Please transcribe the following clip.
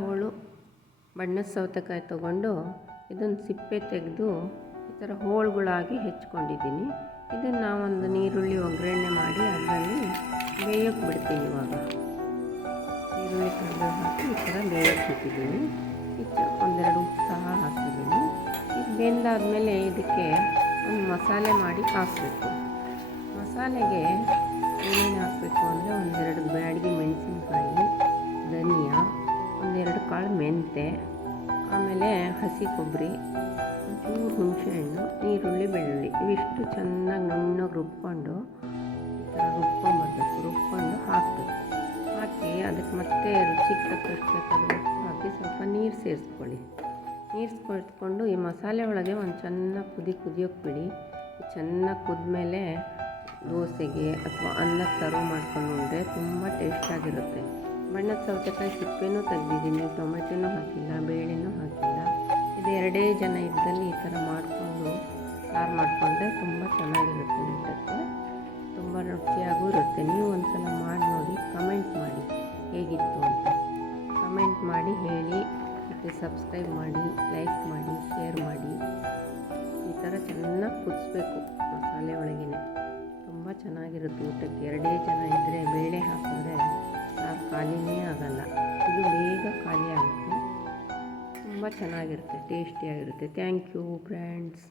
ಹೋಳು ಬಣ್ಣದ ಸೌತೆಕಾಯಿ ತೊಗೊಂಡು ಇದನ್ನು ಸಿಪ್ಪೆ ತೆಗೆದು ಈ ಥರ ಹೋಳುಗಳಾಗಿ ಹೆಚ್ಕೊಂಡಿದ್ದೀನಿ. ಇದನ್ನು ಒಂದು ನೀರುಳ್ಳಿ ಒಗ್ಗರಣೆ ಮಾಡಿ ಅದರಲ್ಲಿ ಬೇಯಕ್ಕೆ ಬಿಡ್ತೀನಿ. ಇವಾಗ ಈರುಳ್ಳಿ ಕರಿಬೇವು ಹಾಕಿ ಈ ಥರ ಬೇಯಕ್ಕೆ ಬಿಟ್ಟಿದ್ದೀನಿ. ಒಂದೆರಡು ಉಪ್ಪು ಸಹ ಹಾಕಿದ್ದೀನಿ. ಇದು ಬೆಂದಾದಮೇಲೆ ಇದಕ್ಕೆ ಒಂದು ಮಸಾಲೆ ಮಾಡಿ ಹಾಕಬೇಕು. ಮಸಾಲೆಗೆ ಏನೇನು ಹಾಕಬೇಕು ಅಂದರೆ ಒಂದೆರಡು ಬ್ಯಾಡಗಿ ಮೆಣಸಿನ್ಕಾಯಿ, ಧನಿಯಾ, ಒಂದೆರಡು ಕಾಳು ಮೆಂತೆ, ಆಮೇಲೆ ಹಸಿ ಕೊಬ್ಬರಿ, ಒಂಚೂರು ಹುಣಸೆಹಣ್ಣು, ಈರುಳ್ಳಿ, ಬೆಳ್ಳುಳ್ಳಿ ಇವಿಷ್ಟು ಚೆನ್ನಾಗಿ ನುಣ್ಣಗೆ ರುಬ್ಕೊಂಡು ಈ ಥರ ರುಬ್ಕೊಂಬರ್ಬೇಕು. ರುಬ್ಕೊಂಡು ಹಾಕಬೇಕು. ಹಾಕಿ ಅದಕ್ಕೆ ಮತ್ತೆ ರುಚಿಗೆ ತಕ್ಕಷ್ಟು ಬೇಕಾದ್ರೆ ಉಪ್ಪು ಹಾಕಿ ಸ್ವಲ್ಪ ನೀರು ಸೇರಿಸ್ಕೊಳ್ಳಿ. ನೀರು ಸೇರಿಸ್ಕೊಂಡು ಈ ಮಸಾಲೆ ಒಳಗೆ ಒಂದು ಚೆನ್ನಾಗಿ ಕುದಿಯೋಕ್ಕೆ ಬಿಡಿ. ಚೆನ್ನಾಗಿ ಕುದ್ಮೇಲೆ ದೋಸೆಗೆ ಅಥವಾ ಅನ್ನಕ್ಕೆ ಸರ್ವ್ ಮಾಡ್ಕೊಂಡು ಉಂಡ್ರೆ ತುಂಬ ಟೇಸ್ಟಾಗಿರುತ್ತೆ. ಬಣ್ಣದ ಸೌತೆಕಾಯಿ ಸಿಪ್ಪೆನೂ ತೆಗೆದಿದ್ದೀನಿ, ಟೊಮೆಟೊನೂ ಹಾಕಿಲ್ಲ, ಬೇಳೆನೂ ಹಾಕಿಲ್ಲ. ಇದು ಎರಡೇ ಜನ ಇದ್ದಲ್ಲಿ ಈ ಥರ ಮಾಡಿಕೊಂಡು ಸಾರು ಮಾಡಿಕೊಂಡ್ರೆ ತುಂಬ ಚೆನ್ನಾಗಿರುತ್ತೆ. ಊಟಕ್ಕೆ ತುಂಬ ರುಚಿಯಾಗೂ ಇರುತ್ತೆ. ನೀವು ಒಂದು ಸಲ ಮಾಡಿ ನೋಡಿ, ಕಮೆಂಟ್ ಮಾಡಿ ಹೇಗಿತ್ತು ಅಂತ. ಕಮೆಂಟ್ ಮಾಡಿ ಹೇಳಿ. ಮತ್ತು ಸಬ್ಸ್ಕ್ರೈಬ್ ಮಾಡಿ, ಲೈಕ್ ಮಾಡಿ, ಶೇರ್ ಮಾಡಿ. ಈ ಥರ ಚೆನ್ನಾಗಿ ಕುದಿಸ್ಬೇಕು ಮಸಾಲೆ ಒಳಗೇ. ತುಂಬ ಚೆನ್ನಾಗಿರುತ್ತೆ ಊಟಕ್ಕೆ. ಎರಡೇ ಜನ ಇದ್ದರೆ ಬೇಳೆ ಹಾಕಿದ್ರೆ ಸಾರು ಖಾಲಿನೇ ಆಗೋಲ್ಲ. ಇದು ಬೇಗ ಖಾಲಿ ಆಗುತ್ತೆ. ತುಂಬ ಚೆನ್ನಾಗಿರುತ್ತೆ, ಟೇಸ್ಟಿಯಾಗಿರುತ್ತೆ. Thank you friends.